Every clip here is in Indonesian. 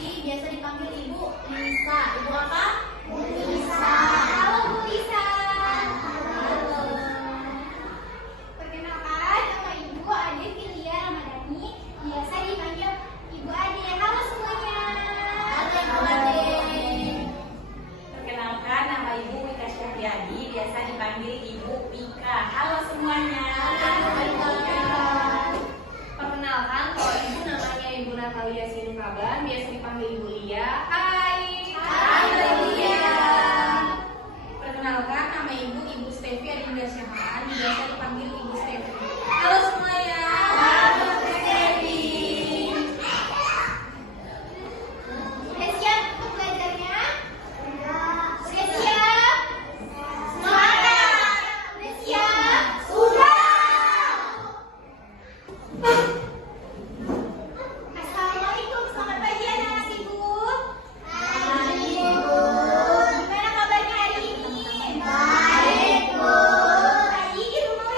biasa dipanggil Ibu Lisa. Ibu apa? Bu Lisa. Halo Bu Lisa. Halo. Perkenalkan, nama Ibu Ade Filia Ramadhani. Biasa dipanggil Ibu Ade. Halo semuanya. Halo Bu Ade. Perkenalkan, nama Ibu Wika Syahriadi, biasa dipanggil Ibu Wika. Halo semuanya. Perkenalkan, kalau Ibu namanya Ibu Natalia Sinukaban, biasa dipanggil Ibu Lia. Hai. Halo Lia. Perkenalkan, nama Ibu Stevi Adinda Syahaan, biasa dipanggil Ibu Stevi. Halo semuanya. Halo Bu Devi. Udah siap untuk belajarnya? Sudah. Udah siap? Semangat. Udah siap? Sudah. Assalamualaikum, selamat pagi anak-anak Ibu. Pagi Bu. Gimana kabarnya hari ini? Baik Bu. Tadi di rumah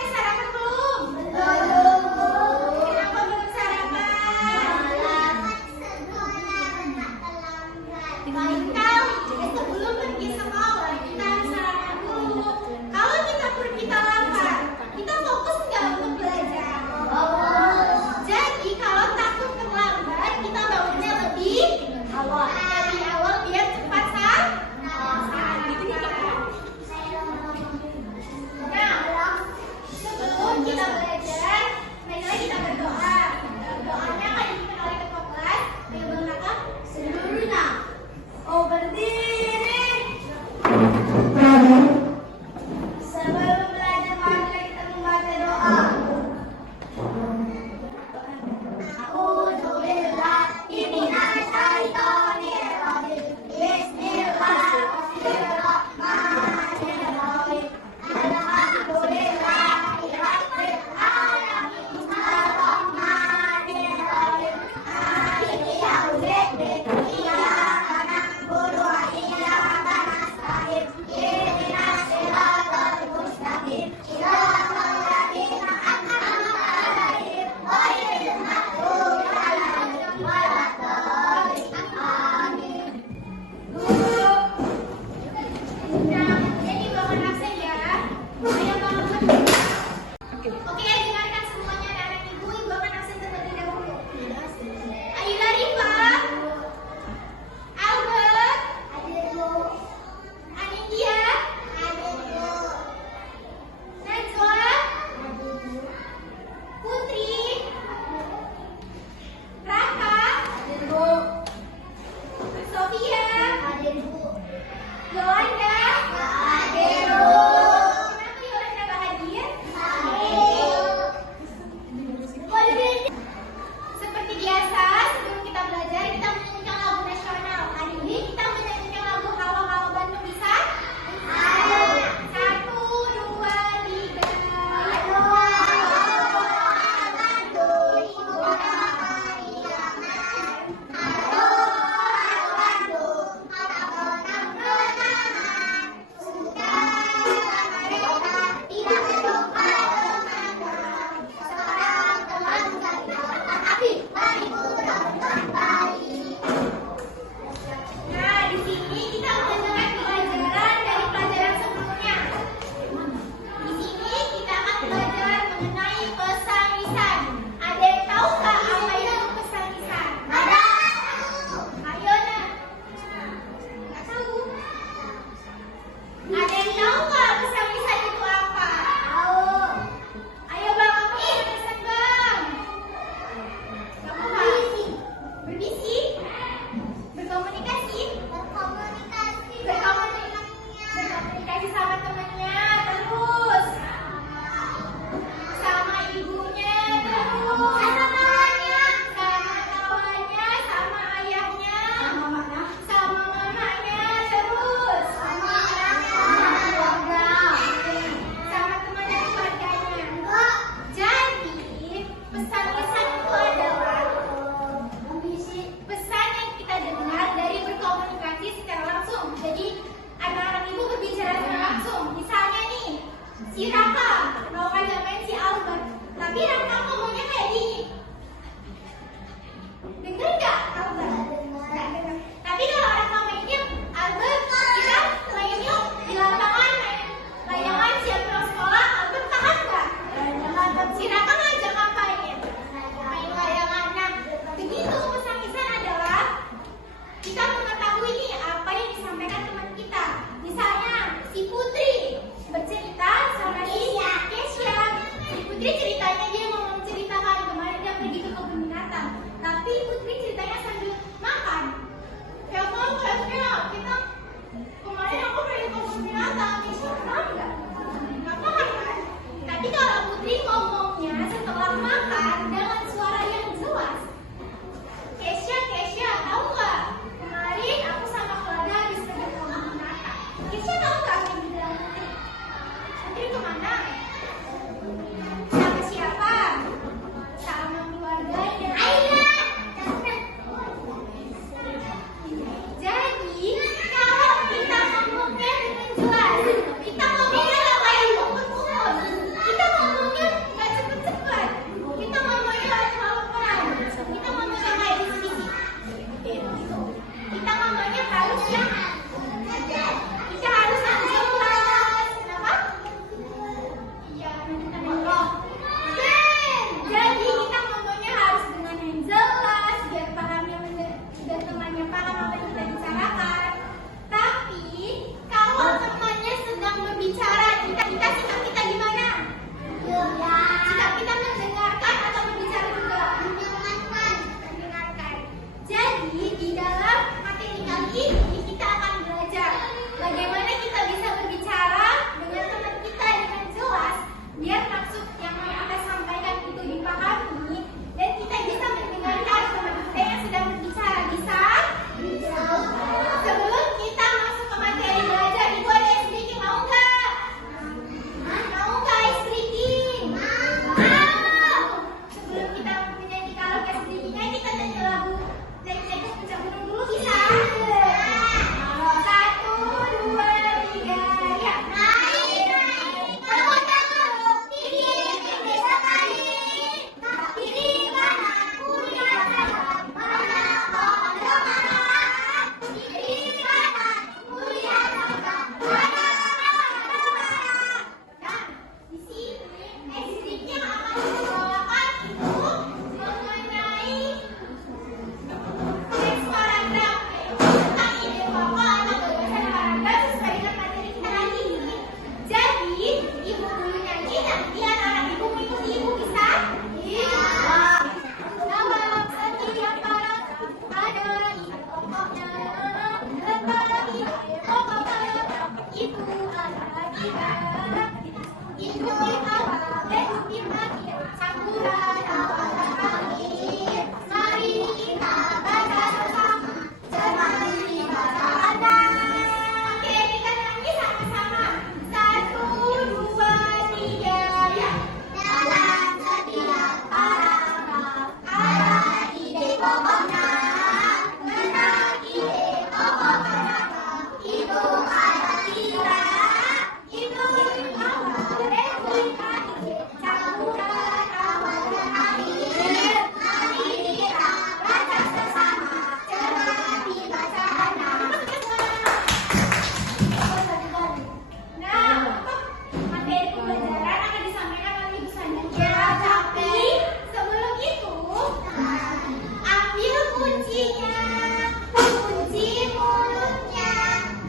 kuncinya, kunci mulutnya,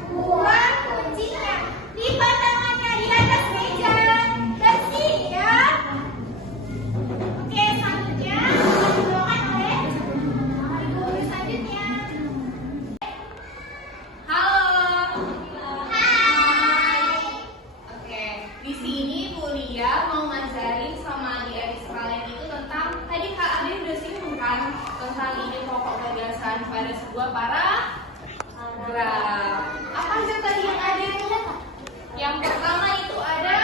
buang kuncinya, lipat tangannya di atas meja, bersih ya. Oke, selanjutnya dibawakan oleh guru selanjutnya. Halo. Hai. Oke, di sini Bu Lia mau ngajarin sama adik-adik sekalian itu tentang tadi Kak Ade udah singgung kan tentang ide pokok gagasan pada sebuah paragraf. Apa aja tadi yang ada itu? Yang pertama itu ada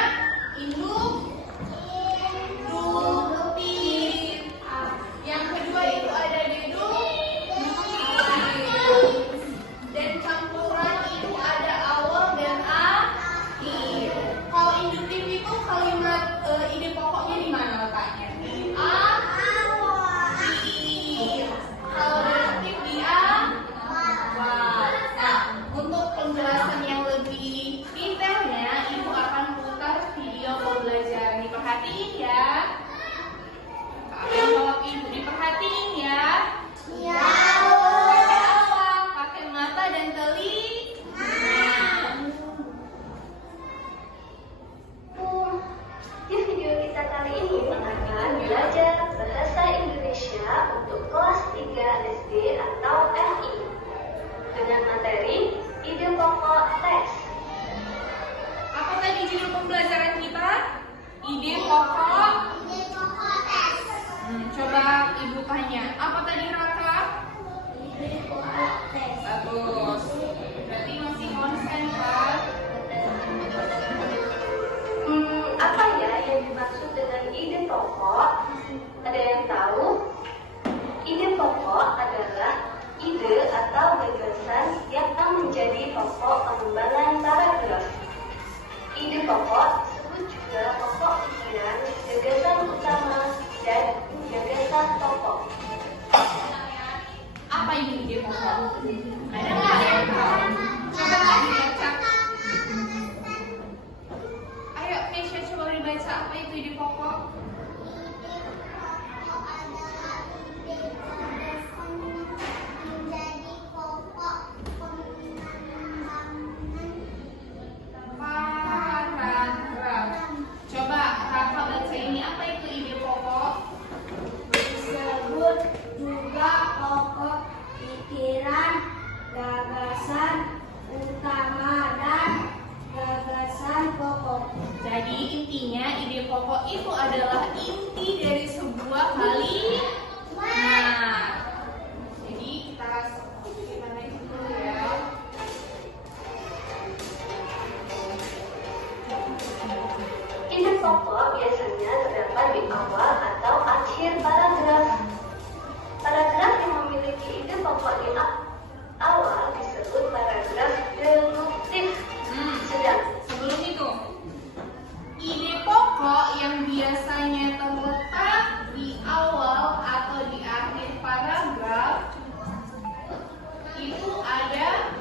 induk, duktir. Yang kedua itu ada deduk, dan campuran itu ada awal dan akhir. Kalau induktif itu kalimat ide pokoknya di mana letaknya? Di akhir. Kalau deduktif di awal. Nah, untuk penjelasan yang lebih detailnya, Ibu akan putar video pembelajaran. Diperhatiin ya. Kalau Ibu diperhatiin ya. Pakai apa? Pakai mata dan telinga. Di video kita kali ini akan belajar bahasa Indonesia untuk kelas 3 SD atau MI dengan materi ide pokok teks. Apa tadi judul pembelajaran kita? Ide pokok. Coba Ibu tanya. Apa tadi Raka? Bagus. Berarti masih konsen kan? Apa ya yang dimaksud dengan ide pokok? Ada yang tahu? Ide pokok adalah ide atau gagasan yang akan menjadi pokok pengembangan paragraf. Ide pokok disebut juga pokok pikiran, gagasan utama, dan gagasan pokok. Apa itu ide pokok? Ada nggak yang tahu? Coba Kak dibaca. Ayo Keisha coba dibaca apa itu ide pokok? Paragraf. Coba Rafa baca ini apa itu ide pokok? Disebut juga pokok pikiran, gagasan utama dan gagasan pokok. Jadi intinya ide pokok itu adalah inti dari sebuah kalimat. Jadi kita naik dulu ya. Ide pokok biasanya terdapat di awal atau akhir paragraf. Paragraf yang memiliki ide pokok di awal disebut paragraf deduktif. Sedang Sebelum itu, ide pokok yang biasanya terletak di awal atau di akhir paragraf itu ada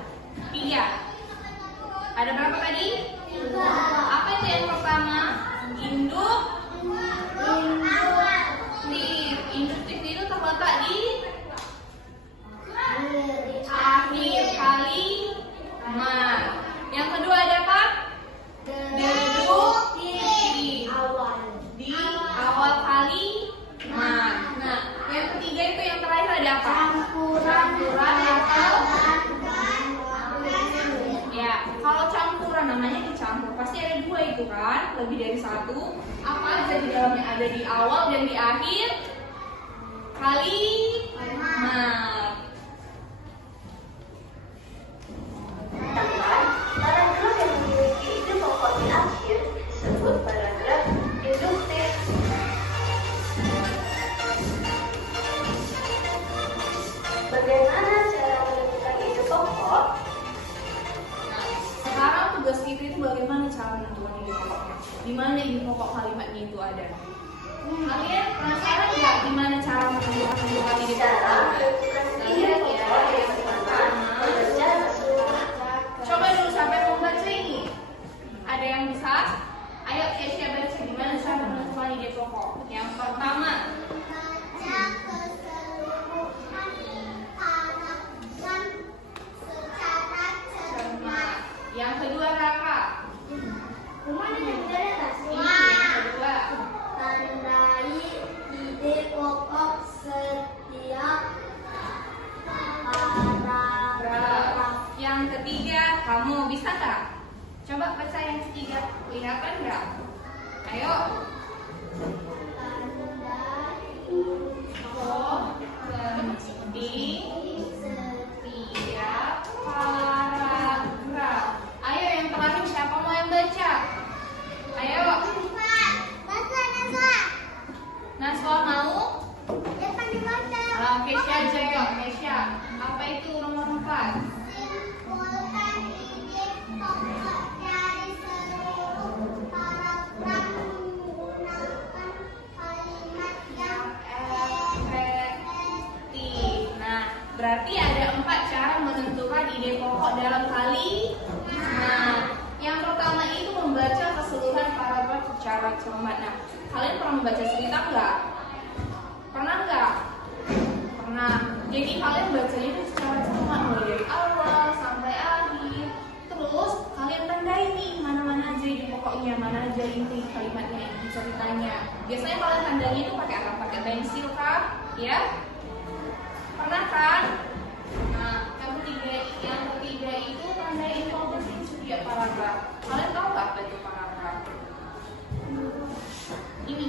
3. Ada berapa tadi? 3. Apa itu yang pertama? Induk. Induktif itu terletak di akhir kalimat. Yang kedua ada apa? Deduktif. Di awal kalimat. Nah, yang ketiga itu yang terakhir ada apa? Campuran atau ya, kalau campuran namanya dicampur. Pasti ada 2 itu kan, lebih dari 1. Apa aja di dalamnya ada di awal dan di akhir kalimat. Sedangkan paragraf yang memiliki ide pokok di akhir disebut paragraf deduktif. Bagaimana cara menemukan ide pokok? Nah, sekarang tugas kita itu bagaimana cara menentukan ide pokoknya? Di mana ide pokok kalimatnya itu ada? Kalian penasaran nggak gimana cara menentukan ide Cara pokok? menentukan ide pokok yang pertama membaca keseluruhan. Coba dulu sampai mau baca ini. Ada yang bisa? Ayo Keisha baca gimana cara menentukan ide pokok. Yang pertama, Baca keseluruhan yang ketiga, kamu bisa nggak? Coba baca yang ketiga, kelihatan nggak? Ayo. Di setiap paragraf. Ayo yang terakhir siapa mau yang baca? Ayo. Naswa mau? Kesya aja yuk, Kesya. Apa itu nomor 4? Berarti ada 4 cara menentukan ide pokok dalam kali. Nah, yang pertama itu membaca keseluruhan paragraf secara cermat. Nah, kalian pernah membaca cerita nggak? Pernah nggak? Pernah. Jadi kalian bacanya itu secara cermat mulai dari awal sampai akhir. Terus kalian tandai nih mana-mana aja ide pokoknya, mana aja inti kalimatnya, inti ceritanya. Biasanya kalian tandanya itu pakai apa? Pakai pensil kah? Ya? Pernah kan? Nah, yang ketiga itu tandai introduksi setiap paragraf. Kalian tahu nggak apa itu paragraf? Ini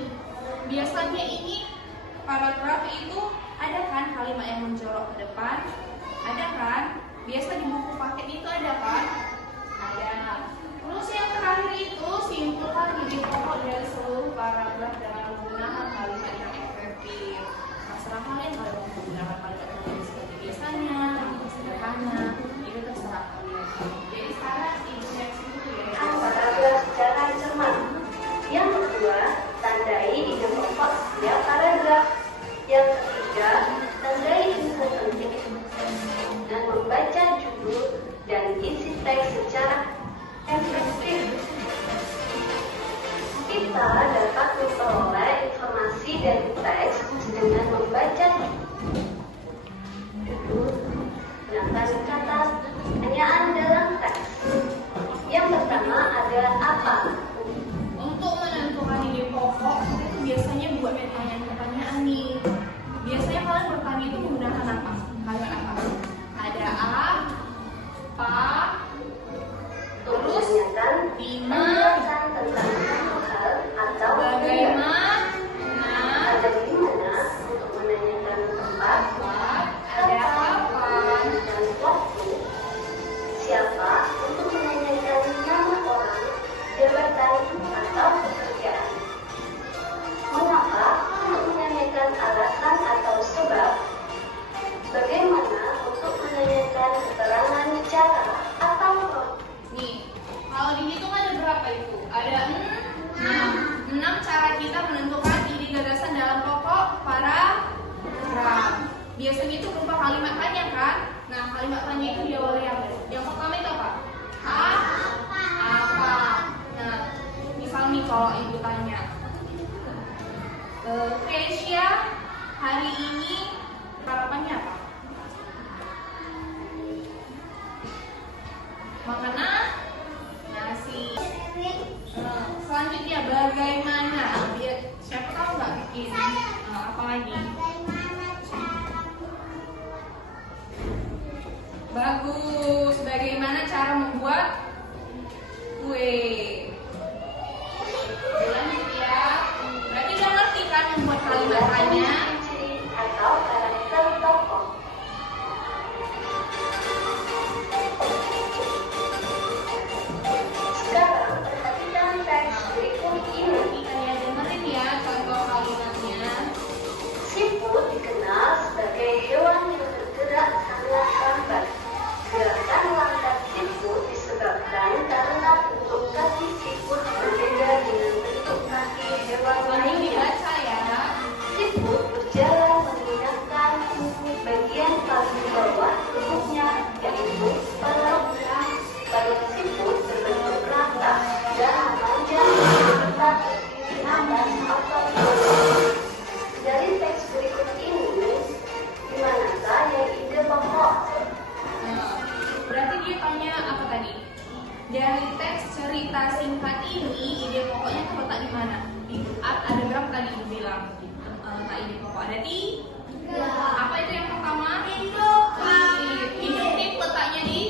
biasanya ini paragraf itu ada kan kalimat yang menjorok ke depan, ada kan? Biasa di buku paket itu ada kan? Ada. Terus yang terakhir itu simpulkan ide pokok dari seluruh paragraf dengan menggunakan kalimat yang efektif. Terserah kalian kalau mau menggunakan kalimat yang seperti biasanya, sederhana, itu terserah kalian. Jadi sekarang ibu next itu ya. Paragraf secara cermat. Yang kedua, tandai ide pokok setiap paragraf. Yang ketiga, tandai info penting dan membaca judul dan isi teks secara efektif. Kita dapat memperoleh informasi dari teks dengan membaca judul dan mencatat pertanyaan dalam teks. Yang pertama ada apa? Untuk menentukan ide pokok, itu biasanya buat pertanyaan-pertanyaan nih. Biasanya kalian bertanya itu menggunakan apa? Kalimat apa? Ada apa? Terus di mana? Tentang satu hal atau Bagaimana? ada di mana untuk menanyakan tempat, Ada kapan? dan waktu. Siapa untuk menanyakan nama orang, jabatan atau pekerjaan. Mengapa untuk menanyakan alasan atau sebab. Bagaimana untuk menanyakan keterangan cara atau Nih, kalau dihitung ada berapa itu? Ada 6 cara kita menentukan ide gagasan dalam pokok paragraf. Biasanya itu berupa kalimat tanya kan? Nah, kalimat tanya itu diawali apa? Yang pertama itu apa? Apa? Nah, misal nih kalau ibu tanya, Kesya, hari ini harapannya apa? Makan nasi. Selanjutnya bagaimana? Biar siapa tahu nggak bikin apa lagi? Bagus. Bagaimana cara membuat kue? Lanjut ya. Berarti udah ngerti kan membuat kalimat tanya? ciri atau karakter tokoh. Sekarang perhatikan teks berikut ini. Kalian dengerin ya contoh kalimatnya. Siput dikenal sebagai hewan yang bergerak sangat lambat. Gerakan langkah siput disebabkan karena bentuk kaki siput berbeda dengan bentuk kaki hewan Lanjut lainnya. dibaca ya. Siput berjalan menggunakan bagian paling bawah tubuhnya, yaitu perut. Perut siput berbentuk rata dan memanjang serta berdiri atas otot bawah. Dari teks berikut ini, di manakah yang ide pokok? Nah, berarti dia tanya apa tadi? Dari teks cerita singkat ini, ide pokoknya terletak di mana? Ada berapa tadi ibu bilang? Ide pokok ada di? Apa itu yang pertama? Induktif. Induktif letaknya di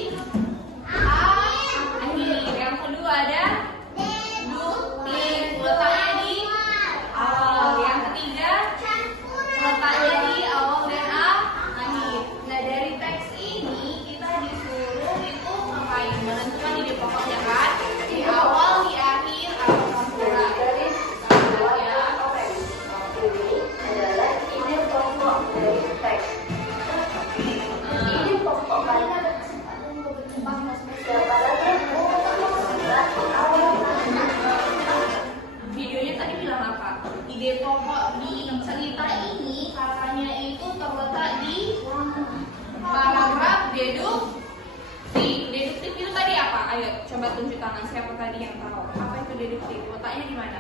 deduktif. Deduktif itu tadi apa? Ayo coba tunjuk tangan siapa tadi yang tahu. Apa itu deduktif? Letaknya di mana?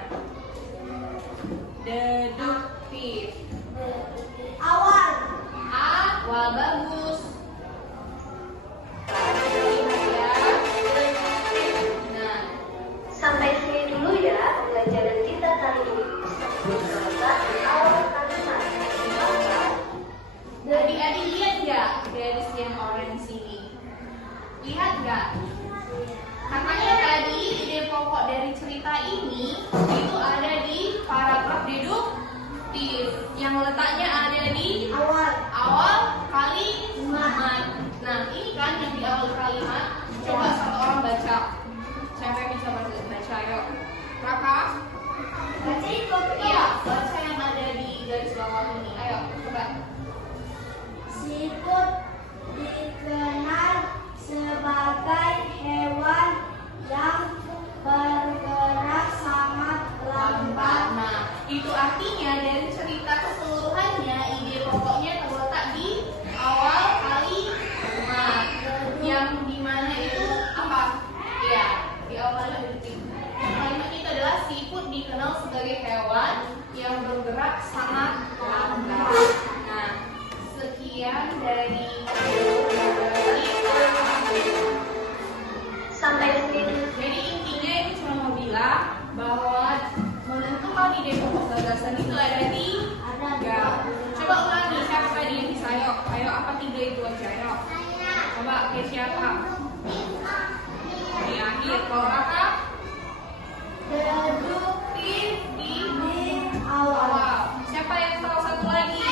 Deduktif. Awal. Awal, bagus. Nah, Sampai sini dulu ya pembelajaran kita kali ini. Berkata di awal kalimat. adik-adik lihat nggak garis yang orange ini? Lihat nggak? Katanya tadi ide pokok dari cerita ini itu ada di paragraf deduktif yang letaknya ada di awal kalimat. Nah, ini kan yang di awal kalimat. Coba satu orang baca. Siapa yang bisa baca? Ayo. Raka? Baca itu. Iya, baca yang ada di garis bawah ini. Ayo, coba. Siput dikenal sebagai hewan yang bergerak sangat lambat. Nah, itu artinya dari cerita keseluruhannya ide pokoknya terletak di awal kalimat. Yang dimana itu apa? Iya, di awal kalimat itu adalah siput dikenal sebagai hewan yang bergerak sangat lambat. Nah, sekian dari Sampai sini. jadi intinya itu cuma mau bilang bahwa menentukan ide pokok gagasan itu ada di tiga. Coba ulangi siapa tadi yang bisa? Ayo apa tiga itu aja? Ayo. Coba ke siapa? Di akhir. Kalau Raka? Deduktif Di awal. awal. Siapa yang tahu satu lagi?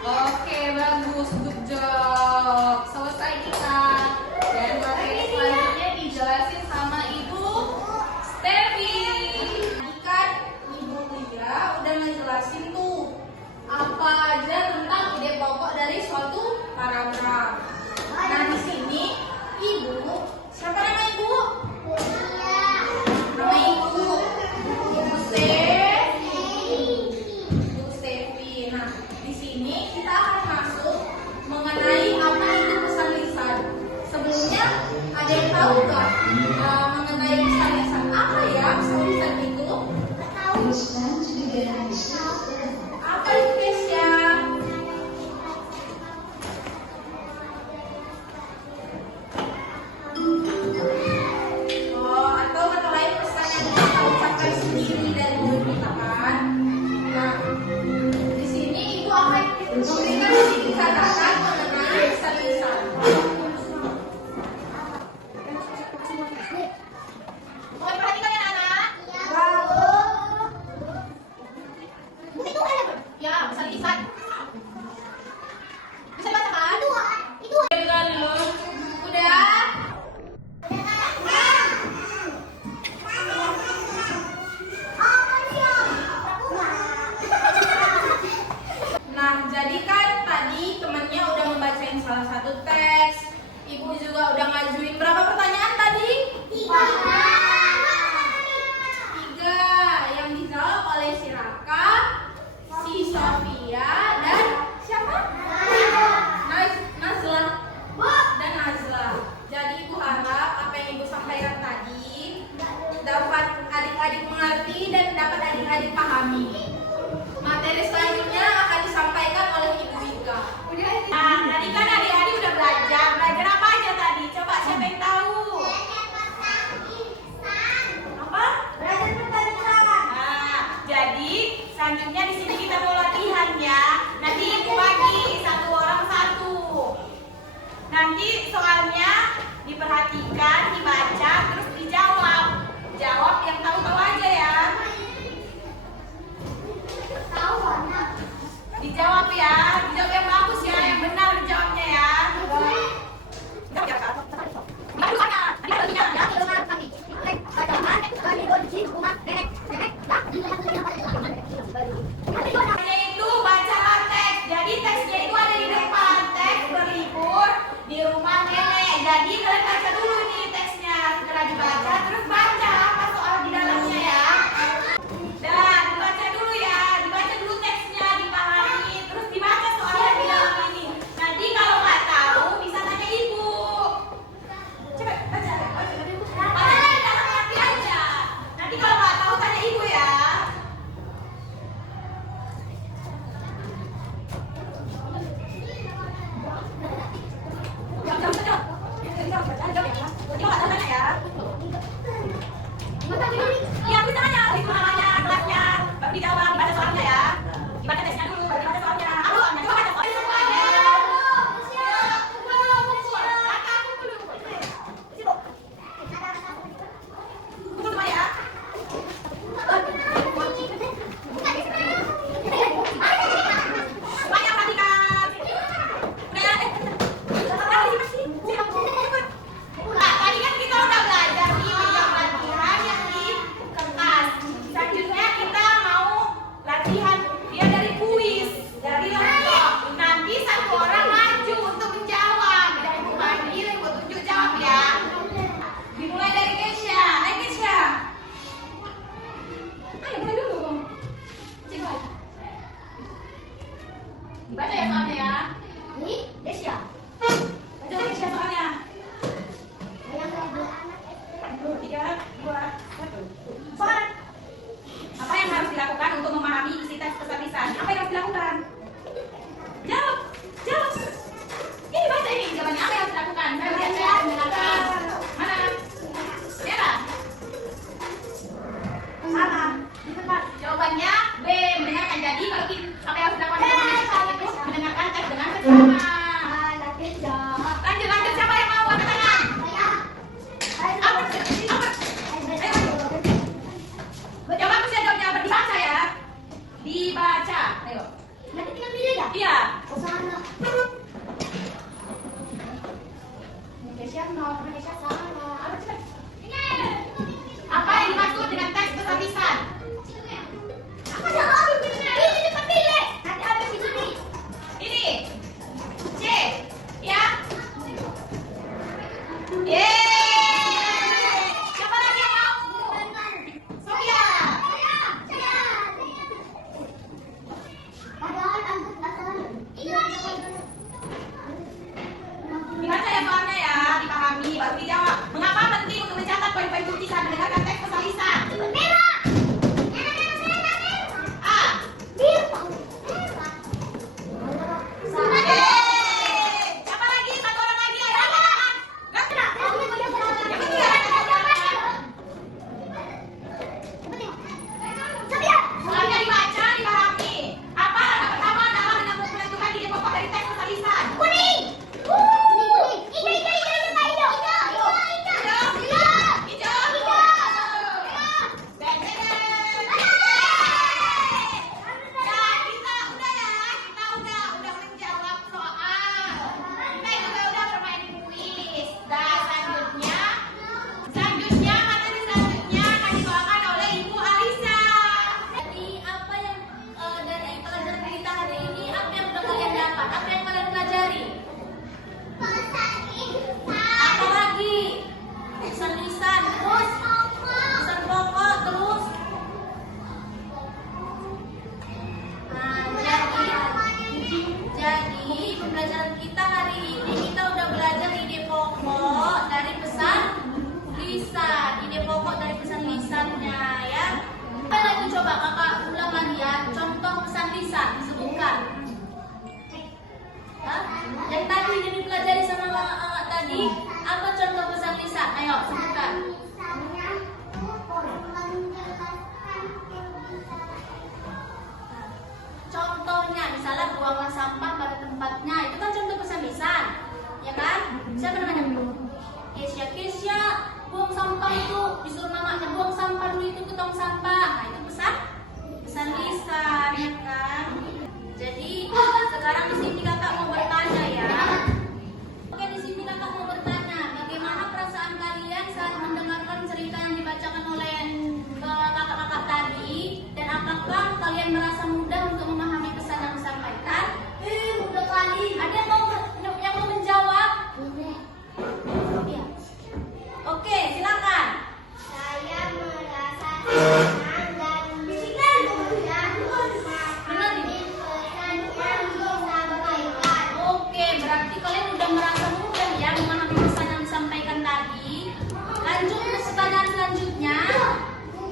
Oke, bagus, good job. Selesai kita. Dan materi selanjutnya dijelasin sama Ibu Stevi. Tadi kan Ibu Lia udah ngejelasin tuh apa aja tentang ide pokok dari suatu paragraf. Nah, di sini Ibu, siapa nama Ibu? Nama Ibu Ibu Stevi. Nah, di sini kita akan masuk mengenai apa itu pesan lisan. Sebelumnya ada yang tahu nggak mengenai pesan lisan? Apa ya pesan lisan itu? Apa itu Kesya? Oh, atau kata lain pesan yang bisa kita ucapkan sendiri dari mulut kita kan? Nah, di sini Ibu akan memberikan sedikit catatan mengenai pesan lisan. Mohon perhatikan ya anak. Ya, pesan lisan. Bisa baca kan? Dengar dulu. Udah. Nah, jadi kan tadi temannya udah membacain salah satu teks. Ibu juga udah ngajuin berapa pertanyaan tadi? 3. Yang dijawab oleh si Raka, si Sofia, dan siapa? Nazla. Dan Nazla. Jadi Ibu harap apa yang Ibu sampaikan tadi dapat adik-adik mengerti dan dapat adik-adik pahami. Materi selanjutnya akan disampaikan oleh Ibu Ika. Nah, tadi kan adik-adik udah belajar. Belajar apa aja tadi? Coba siapa yang tahu? Apa? Nah, jadi selanjutnya di sini kita mau latihan ya. Nanti Ibu bagi satu orang satu. Nanti soalnya diperhatikan, dibaca, terus dijawab. Jawab yang tahu-tahu aja ya. Dijawab ya, dijawab yang bagus ya, yang benar dijawabnya ya. Teksnya itu bacalah teks. Jadi teksnya itu ada di depan. Teks berlibur di rumah nenek. Jadi kalian baca dulu nih teksnya. Setelah dibaca, terus baca apa soal di dalamnya ya. Dan dibaca dulu ya, dibaca dulu teksnya, dipahami, terus dibaca Dibaca ya soalnya ya. Ini Desya. Baca Desya soalnya. Yang kedua. 3, 2, 1. Soal. Apa yang harus dilakukan untuk memahami isi teks pesan lisan? Apa yang harus dilakukan? Jawab. Jawab. Ini baca ini jawabannya. Apa yang harus dilakukan? Saya lihat ya. Mana? Merah. Salah. Di tempat. Jawabannya B. Mendengarkan. Jadi kalau apa yang harus dilakukan? Mendengarkan teks dengan seksama. Lanjut. Siapa yang mau angkat tangan? Apa? Jawab usia jawabnya dibaca ya. Dibaca. Ayo. Nanti tinggal pilih ya? Iya. Sana. Desya no, Desya sana. Apa cepat? Apa yang dimaksud dengan teks pesan lisan? Apa jawab? Ini cepat pilih. Nanti habis itu nih. Ini. C. Ya. Yeay. Siapa lagi yang mau? Sofia. Dibaca ya soalnya ya, dipahami, baru dijawab. Mengapa penting untuk mencatat poin-poin kunci saat mendengarkan teks pesan lisan? A. Siapa lagi? Satu orang lagi. Ayo, silakan. Yang ketiga. Soalnya dibaca, dipahami. Apa langkah pertama dalam menentukan ide pokok dari teks pesan lisan? Jadi pembelajaran kita hari ini kita udah belajar ide pokok dari pesan lisan, ide pokok dari pesan lisannya ya. Apa lagi coba kakak ulang lagi ya, contoh pesan lisan disebutkan. Hah? Yang tadi yang dipelajari sama kakak tadi, apa contoh pesan lisan? Ayo sebutkan. Contohnya misalnya buangan sampah pada tempatnya, itu kan contoh pesan lisan, ya kan? Siapa namanya? Kesya, buang sampah itu disuruh mamanya buang sampah dulu itu ke tong sampah. Nah itu pesan lisan, ya kan? Jadi sekarang di sini kakak mau bertanya ya. Oke, di sini kakak mau bertanya, bagaimana perasaan kalian saat mendengarkan cerita yang dibacakan oleh kakak-kakak tadi, dan apakah kalian merasa mudah untuk memahami pesan yang disampaikan? Mudah kali. Ada yang mau menjawab? Iya. Oke, silakan. Saya merasa senang dan mudah memahami pesan yang disampaikan. Oke, berarti kalian udah merasa mudah ya memahami pesan yang disampaikan tadi. Lanjut ke pertanyaan selanjutnya.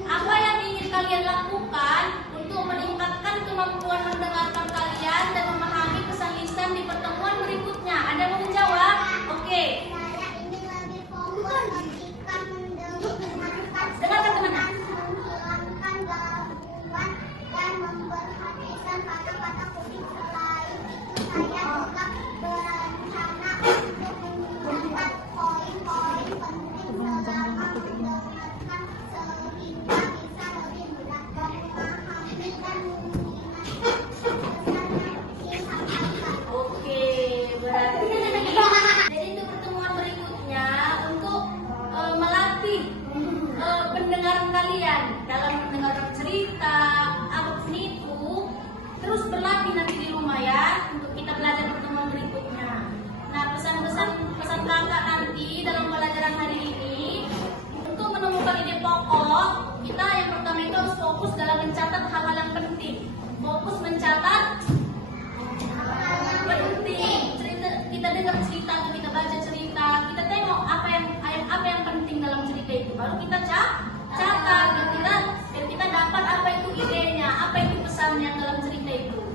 Apa yang ingin kalian lakukan untuk meningkatkan kemampuan mendengarkan kalian dan memahami pesan lisan di pertemuan berikutnya? Ada yang mau menjawab? Oke. Saya ingin lebih fokus ketika mendengarkan Dengarkan teman-teman. menghilangkan gangguan dan memperhatikan kata-kata kunci. Selain itu, saya juga berencana untuk mencatat poin-poin penting selama mendengarkan sehingga bisa lebih mudah memahami dan mengingat. kita catat biar kita dapat apa itu idenya, apa itu pesan yang dalam cerita itu.